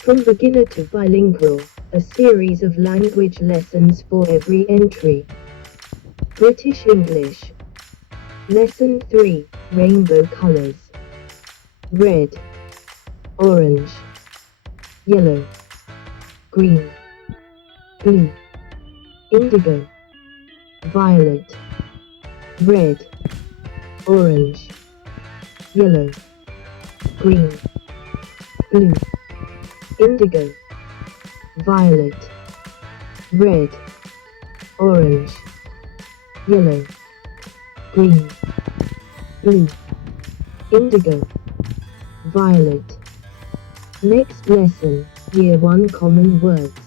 From beginner to bilingual, a series of language lessons for every entry. British English. Lesson 3, Rainbow Colors. Red, orange, yellow, green, blue, indigo, violet, red, orange, yellow, green, blue, indigo, violet, red, orange, yellow, green, blue, indigo, violet. Next lesson, Year 1 Common Words.